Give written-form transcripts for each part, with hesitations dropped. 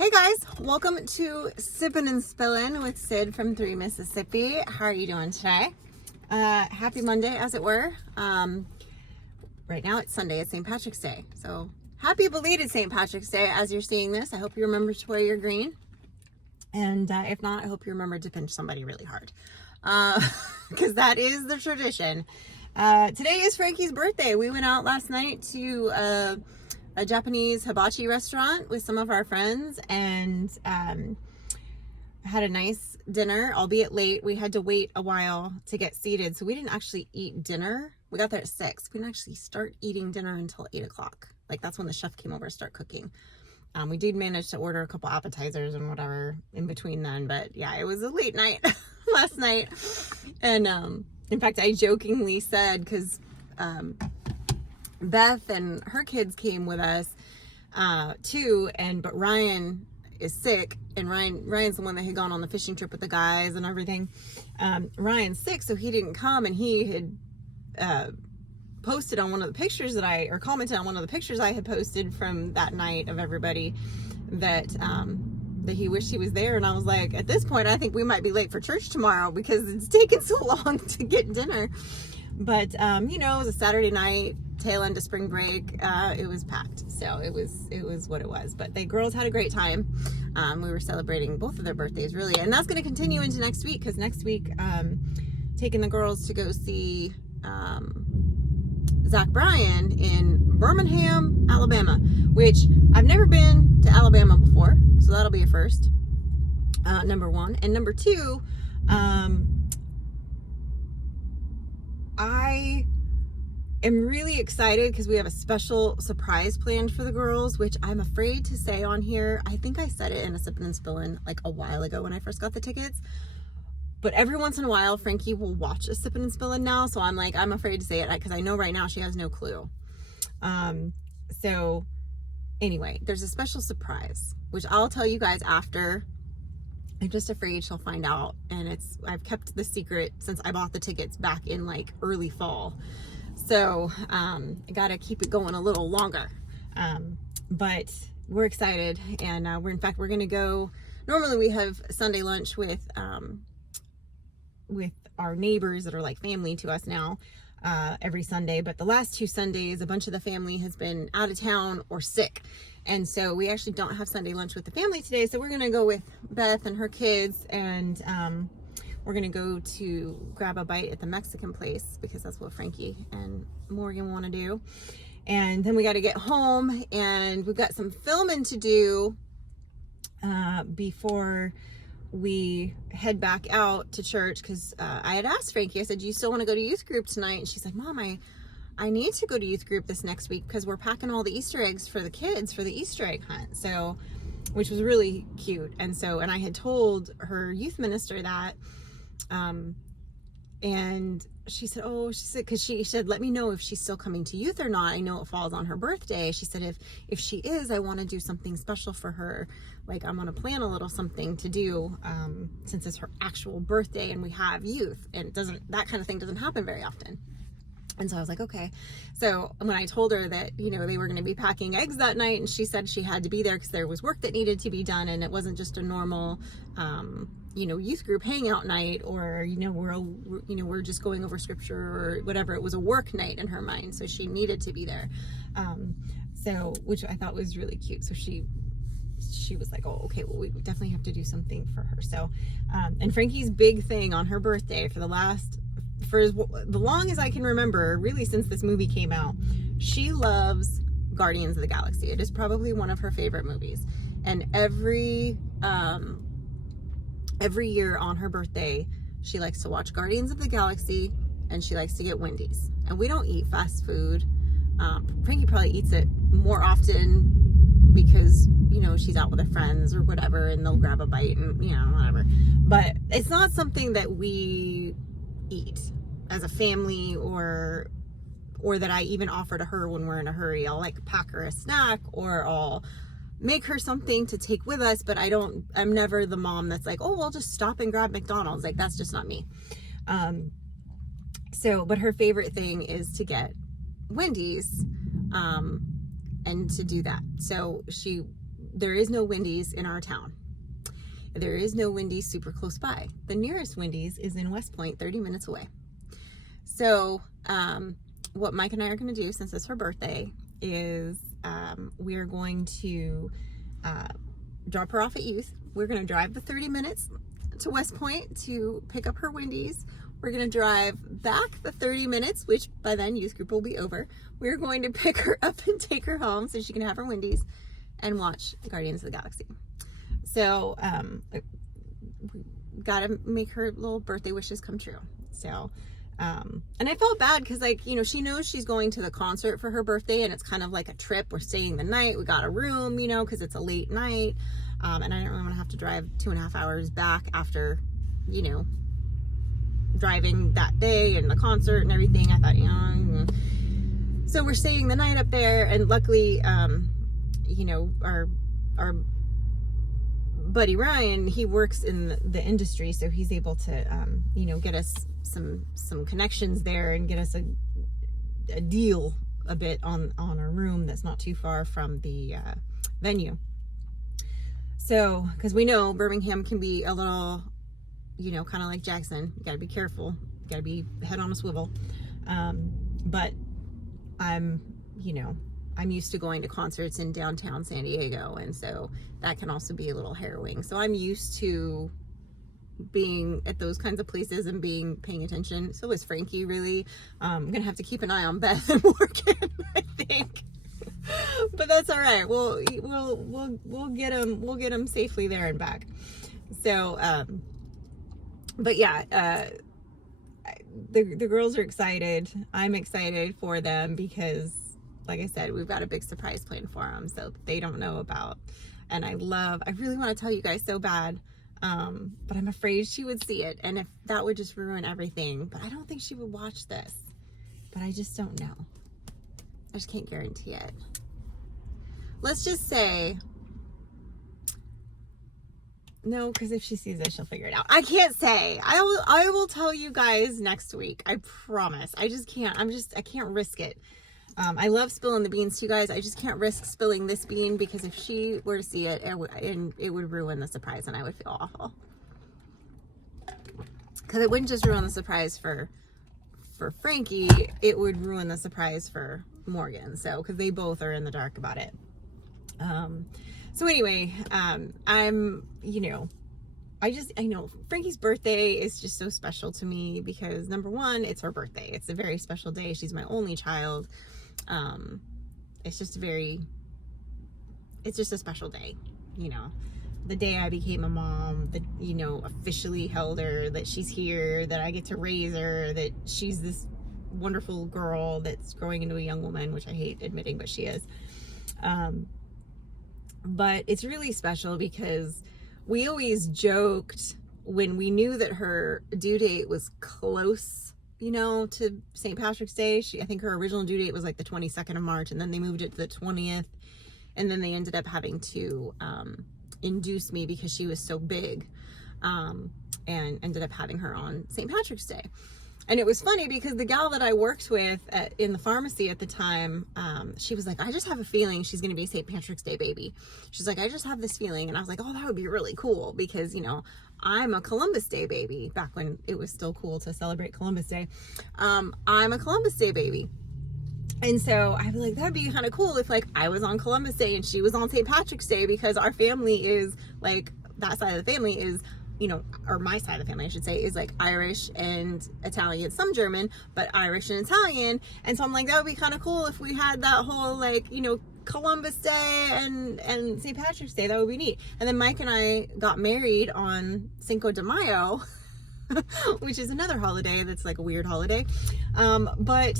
Hey guys, welcome to Sippin' and Spillin' with Sid from 3 Mississippi. How are you doing today? Happy Monday, as it were. Right now it's Sunday, it's St. Patrick's Day. So happy belated St. Patrick's Day as you're seeing this. I hope you remember to wear your green. And if not, I hope you remember to pinch somebody really hard. Because that is the tradition. Today is Frankie's birthday. We went out last night to a Japanese hibachi restaurant with some of our friends and had a nice dinner, albeit late. We had to wait a while to get seated, so we didn't actually eat dinner. We got there at 6. We didn't actually start eating dinner until 8 o'clock. Like, that's when the chef came over to start cooking. We did manage to order a couple appetizers and whatever in between then, but yeah, it was a late night last night. And in fact, I jokingly said, because Beth and her kids came with us too, but Ryan is sick, and Ryan's the one that had gone on the fishing trip with the guys and everything. Ryan's sick, so he didn't come, and he had posted on one of the pictures or commented on one of the pictures I had posted from that night of everybody that he wished he was there. And I was like, at this point, I think we might be late for church tomorrow because it's taken so long to get dinner. But it was a Saturday night, tail end of spring break. It was packed, so it was what it was. But the girls had a great time. We were celebrating both of their birthdays, really, and that's going to continue into next week, because next week taking the girls to go see Zach Bryan in Birmingham, Alabama, which I've never been to Alabama before, so that'll be a first. Number one. And number two, I am really excited because we have a special surprise planned for the girls, which I'm afraid to say on here. I think I said it in a Sippin' and Spillin' like a while ago when I first got the tickets. But every once in a while, Frankie will watch a Sippin' and Spillin' now, so I'm afraid to say it because I know right now she has no clue. So anyway, there's a special surprise, which I'll tell you guys after. I'm just afraid she'll find out, and I've kept the secret since I bought the tickets back in like early fall. So I gotta keep it going a little longer. But we're excited, and we're gonna go. Normally we have Sunday lunch with our neighbors that are like family to us now every Sunday, but the last 2 Sundays a bunch of the family has been out of town or sick, and so we actually don't have Sunday lunch with the family today. So we're gonna go with Beth and her kids, and we're gonna go to grab a bite at the Mexican place because that's what Frankie and Morgan want to do. And then we got to get home, and we've got some filming to do before we head back out to church, because I had asked Frankie, I said, do you still want to go to youth group tonight? And she's like, Mom, I need to go to youth group this next week because we're packing all the Easter eggs for the kids for the Easter egg hunt. So, which was really cute. And I had told her youth minister that, and she said, because she said, let me know if she's still coming to youth or not. I know it falls on her birthday. She said, if she is, I want to do something special for her. Like, I'm going to plan a little something to do, since it's her actual birthday and we have youth, and that kind of thing doesn't happen very often. And so I was like, okay. So when I told her that, they were going to be packing eggs that night, and she said she had to be there because there was work that needed to be done, and it wasn't just a normal, youth group hangout night, or, we're just going over scripture or whatever. It was a work night in her mind. So she needed to be there. Which I thought was really cute. So she was like, oh, okay, well, we definitely have to do something for her. So, and Frankie's big thing on her birthday for the long as I can remember, really since this movie came out, she loves Guardians of the Galaxy. It is probably one of her favorite movies. And every year on her birthday, she likes to watch Guardians of the Galaxy, and she likes to get Wendy's. And we don't eat fast food. Frankie probably eats it more often because, she's out with her friends or whatever, and they'll grab a bite and, whatever. But it's not something that we eat as a family, or that I even offer to her when we're in a hurry. I'll like pack her a snack, or I'll make her something to take with us, but I'm never the mom that's like, oh, we'll just stop and grab McDonald's. Like, that's just not me. But her favorite thing is to get Wendy's, and to do that. So there is no Wendy's in our town. There is no Wendy's super close by. The nearest Wendy's is in West Point, 30 minutes away. So what Mike and I are going to do, since it's her birthday, is we are going to drop her off at Youth. We're going to drive the 30 minutes to West Point to pick up her Wendy's. We're going to drive back the 30 minutes, which by then youth group will be over. We're going to pick her up and take her home so she can have her Wendy's and watch Guardians of the Galaxy. So, got to make her little birthday wishes come true. So, and I felt bad because, like, you know, she knows she's going to the concert for her birthday, and it's kind of like a trip. We're staying the night. We got a room, you know, because it's a late night. And I didn't really want to have to drive 2.5 hours back after, you know, driving that day and the concert and everything. I thought, you know, so we're staying the night up there, and luckily, you know, our buddy Ryan, he works in the industry, so he's able to, you know, get us some connections there and get us a deal a bit on our room that's not too far from the venue. So, because we know Birmingham can be a little, you know, kind of like Jackson. You got to be careful. You got to be head on a swivel. But I'm used to going to concerts in downtown San Diego, and so that can also be a little harrowing. So I'm used to being at those kinds of places and paying attention. So is Frankie, really. I'm gonna have to keep an eye on Beth and Morgan, I think. But that's all right. We'll get them safely there and back. So, but yeah, the girls are excited. I'm excited for them because, like I said, we've got a big surprise planned for them, so they don't know about. And I really want to tell you guys so bad, but I'm afraid she would see it, and if that would just ruin everything. But I don't think she would watch this, but I just don't know. I just can't guarantee it. Let's just say no, because if she sees it, she'll figure it out. I can't say. I will tell you guys next week. I promise. I just can't. I can't risk it. I love spilling the beans to you guys. I just can't risk spilling this bean, because if she were to see it, it would ruin the surprise, and I would feel awful. Because it wouldn't just ruin the surprise for Frankie, it would ruin the surprise for Morgan. So, because they both are in the dark about it. So anyway, I'm, you know, I know Frankie's birthday is just so special to me because, number one, it's her birthday. It's a very special day. She's my only child. It's just a special day, you know. The day I became a mom, that, you know, officially held her, that she's here, that I get to raise her, that she's this wonderful girl that's growing into a young woman, which I hate admitting, but she is. But it's really special because we always joked when we knew that her due date was close, you know, to St. Patrick's Day. I think her original due date was like the 22nd of March, and then they moved it to the 20th. And then they ended up having to induce me because she was so big, and ended up having her on St. Patrick's Day. And it was funny because the gal that I worked with in the pharmacy at the time, she was like, I just have a feeling she's going to be a St. Patrick's Day baby. She's like, I just have this feeling. And I was like, oh, that would be really cool because, you know, I'm a Columbus Day baby, back when it was still cool to celebrate Columbus Day. I'm a Columbus Day baby. And so I was like, that'd be kind of cool if, like, I was on Columbus Day and she was on St. Patrick's Day, because our family is, like, that side of the family is, you know, or my side of the family, I should say, is like Irish and Italian, some German, but Irish and Italian. And so I'm like, that would be kind of cool if we had that whole, like, you know, Columbus Day and St. Patrick's Day. That would be neat. And then Mike and I got married on Cinco de Mayo, which is another holiday that's like a weird holiday. But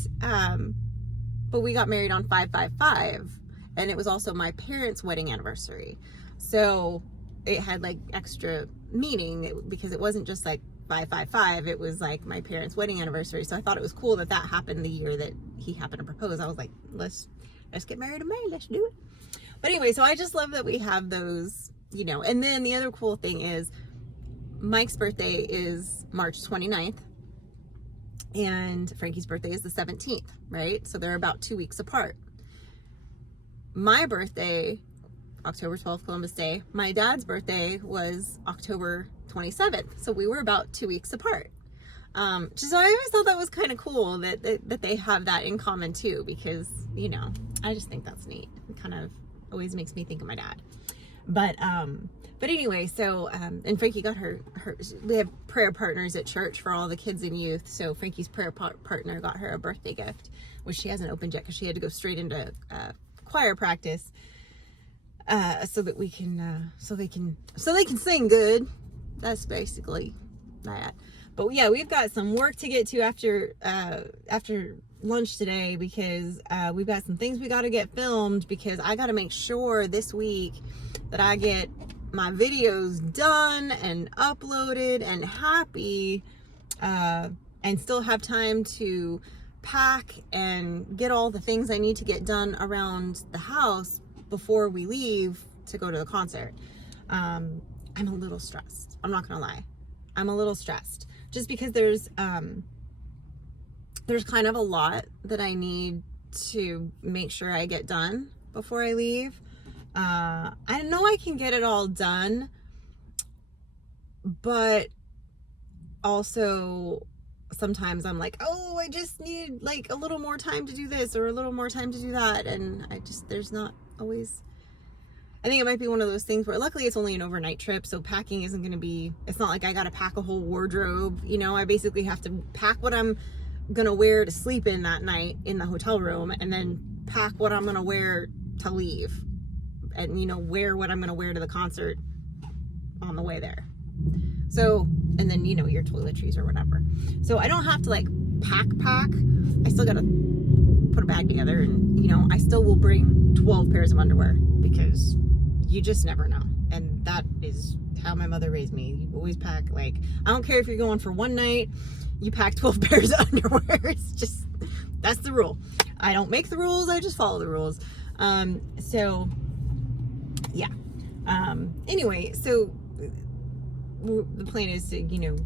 we got married on 5/5/5, and it was also my parents' wedding anniversary. So it had like extra meaning because it wasn't just like 5/5/5, it was like my parents' wedding anniversary. So I thought it was cool that happened the year that he happened to propose. I was like, let's get married in May, let's do it. But anyway, so I just love that we have those, you know. And then the other cool thing is Mike's birthday is March 29th and Frankie's birthday is the 17th, right? So they're about 2 weeks apart. My birthday October 12th, Columbus Day. My dad's birthday was October 27th. So we were about 2 weeks apart. So I always thought that was kind of cool that they have that in common too, because, you know, I just think that's neat. It kind of always makes me think of my dad. But anyway, so, and Frankie got her, we have prayer partners at church for all the kids and youth. So Frankie's prayer partner got her a birthday gift, which she hasn't opened yet because she had to go straight into, choir practice, so that we can, so they can sing good. That's basically that. But yeah, we've got some work to get to after lunch today, because we've got some things we got to get filmed, because I got to make sure this week that I get my videos done and uploaded and happy, and still have time to pack and get all the things I need to get done around the house before we leave to go to the concert. I'm a little stressed. I'm not gonna lie. I'm a little stressed just because there's kind of a lot that I need to make sure I get done before I leave. I know I can get it all done, but also sometimes I'm like, oh, I just need like a little more time to do this or a little more time to do that. And there's not always, I think it might be one of those things where luckily it's only an overnight trip. So packing isn't going to be, it's not like I got to pack a whole wardrobe. You know, I basically have to pack what I'm going to wear to sleep in that night in the hotel room, and then pack what I'm going to wear to leave, and, you know, wear what I'm going to wear to the concert on the way there. So, and then, you know, your toiletries or whatever. So I don't have to like pack. I still got to put a bag together, and, you know, I still will bring 12 pairs of underwear, because you just never know. And that is how my mother raised me. You always pack, like, I don't care if you're going for one night, you pack 12 pairs of underwear. It's just, that's the rule. I don't make the rules, I just follow the rules. So yeah. Anyway, so the plan is to, you know,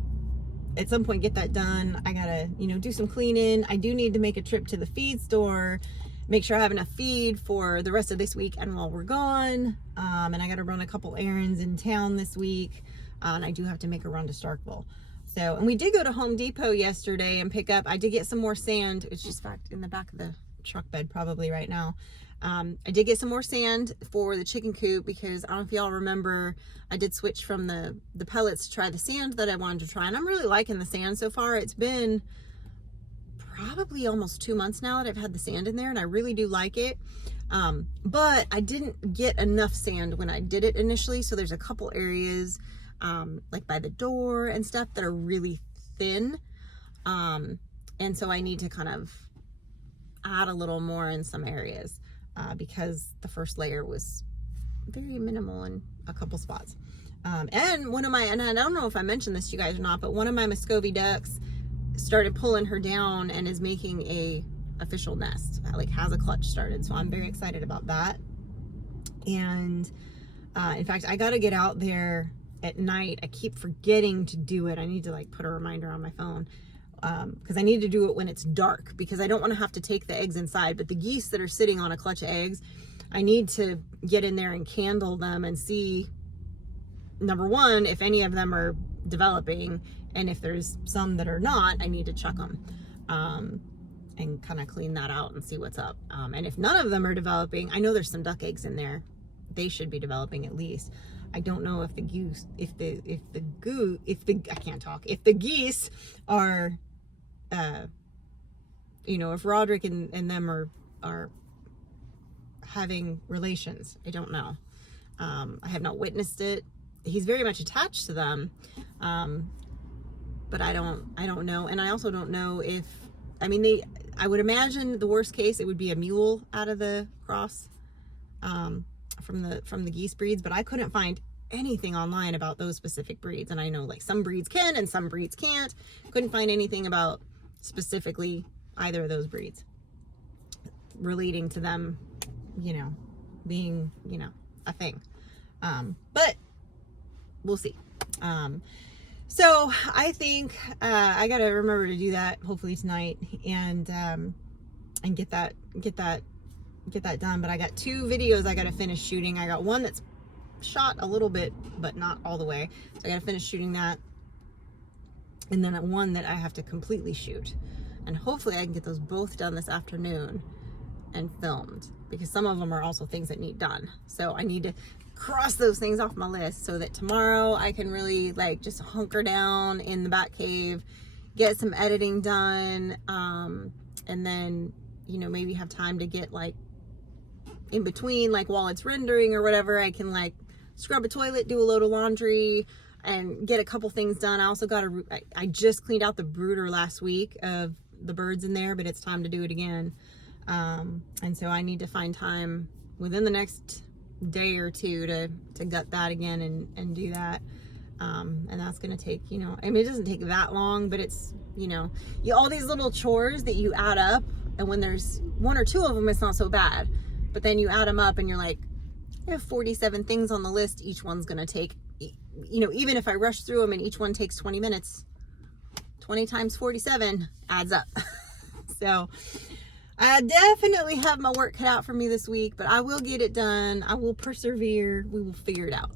at some point get that done. I gotta, you know, do some cleaning. I do need to make a trip to the feed store, make sure I have enough feed for the rest of this week and while we're gone. And I gotta run a couple errands in town this week. And I do have to make a run to Starkville. So, and we did go to Home Depot yesterday and pick up, I did get some more sand. It's just in the back of the truck bed probably right now. I did get some more sand for the chicken coop, because I don't know if y'all remember, I did switch from the pellets to try the sand that I wanted to try. And I'm really liking the sand so far. It's been probably almost 2 months now that I've had the sand in there, and I really do like it. But I didn't get enough sand when I did it initially. So there's a couple areas, like by the door and stuff, that are really thin. And so I need to kind of add a little more in some areas, because the first layer was very minimal in a couple spots. And one of my, and I don't know if I mentioned this to you guys or not, but one of my Muscovy ducks started pulling her down and is making a official nest, like has a clutch started. So I'm very excited about that. And in fact, I got to get out there at night. I keep forgetting to do it. I need to like put a reminder on my phone, because I need to do it when it's dark, because I don't want to have to take the eggs inside. But the geese that are sitting on a clutch of eggs, I need to get in there and candle them and see, number one, if any of them are developing, and if there's some that are not, I need to check them, and kind of clean that out and see what's up. And if none of them are developing, I know there's some duck eggs in there. They should be developing at least. I don't know if the geese are, you know, if Roderick and them are having relations. I don't know. I have not witnessed it. He's very much attached to them. But I don't know. And I also don't know if, I mean, I would imagine the worst case, it would be a mule out of the cross, from the geese breeds, but I couldn't find anything online about those specific breeds. And I know like some breeds can and some breeds can't. Couldn't find anything about specifically either of those breeds relating to them, you know, being, you know, a thing. But we'll see. So I think I gotta remember to do that hopefully tonight, and get that get that done. But I got 2 videos I got to finish shooting. I got one that's shot a little bit, but not all the way. So I got to finish shooting that. And then one that I have to completely shoot. And hopefully I can get those both done this afternoon and filmed, because some of them are also things that need done. So I need to cross those things off my list so that tomorrow I can really like just hunker down in the Bat Cave, get some editing done, and then, you know, maybe have time to get like in between, like while it's rendering or whatever, I can like scrub a toilet, do a load of laundry, and get a couple things done. I also got I just cleaned out the brooder last week of the birds in there, but it's time to do it again. And so I need to find time within the next day or two to gut that again and do that. And that's going to take, you know, I mean, it doesn't take that long, but it's, you know, all these little chores that you add up, and when there's 1 or 2 of them, it's not so bad. But then you add them up and you're like, I have 47 things on the list. Each one's going to take, you know, even if I rush through them and each one takes 20 minutes, 20 times 47 adds up. So I definitely have my work cut out for me this week, but I will get it done. I will persevere. We will figure it out.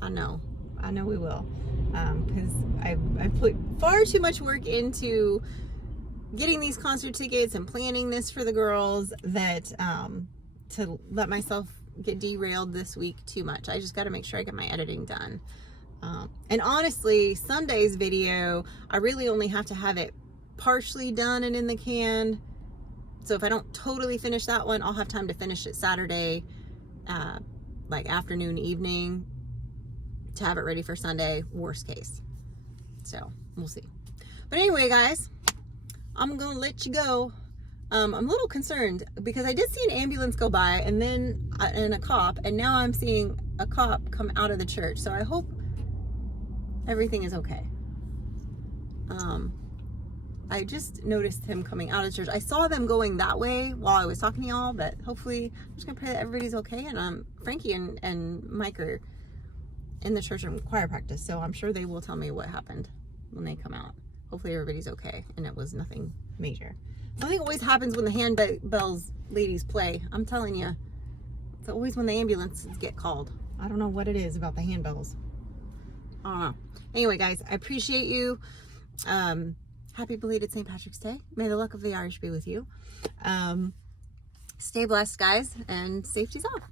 I know we will. Because I put far too much work into getting these concert tickets and planning this for the girls that to let myself get derailed this week too much. I just got to make sure I get my editing done. And honestly, Sunday's video, I really only have to have it partially done and in the can. So if I don't totally finish that one, I'll have time to finish it Saturday, like afternoon, evening, to have it ready for Sunday, worst case. So we'll see. But anyway, guys, I'm going to let you go. I'm a little concerned because I did see an ambulance go by and then and a cop, and now I'm seeing a cop come out of the church. So I hope everything is okay. I just noticed him coming out of church. I saw them going that way while I was talking to y'all, but hopefully I'm just gonna pray that everybody's okay. And Frankie and Mike are in the church in choir practice, so I'm sure they will tell me what happened when they come out. Hopefully everybody's okay and it was nothing major. Something always happens when the handbells ladies play. I'm telling you, it's always when the ambulances get called. I don't know what it is about the handbells. I don't know. Anyway, guys, I appreciate you. Happy belated St. Patrick's Day. May the luck of the Irish be with you. Stay blessed, guys, and safety's off.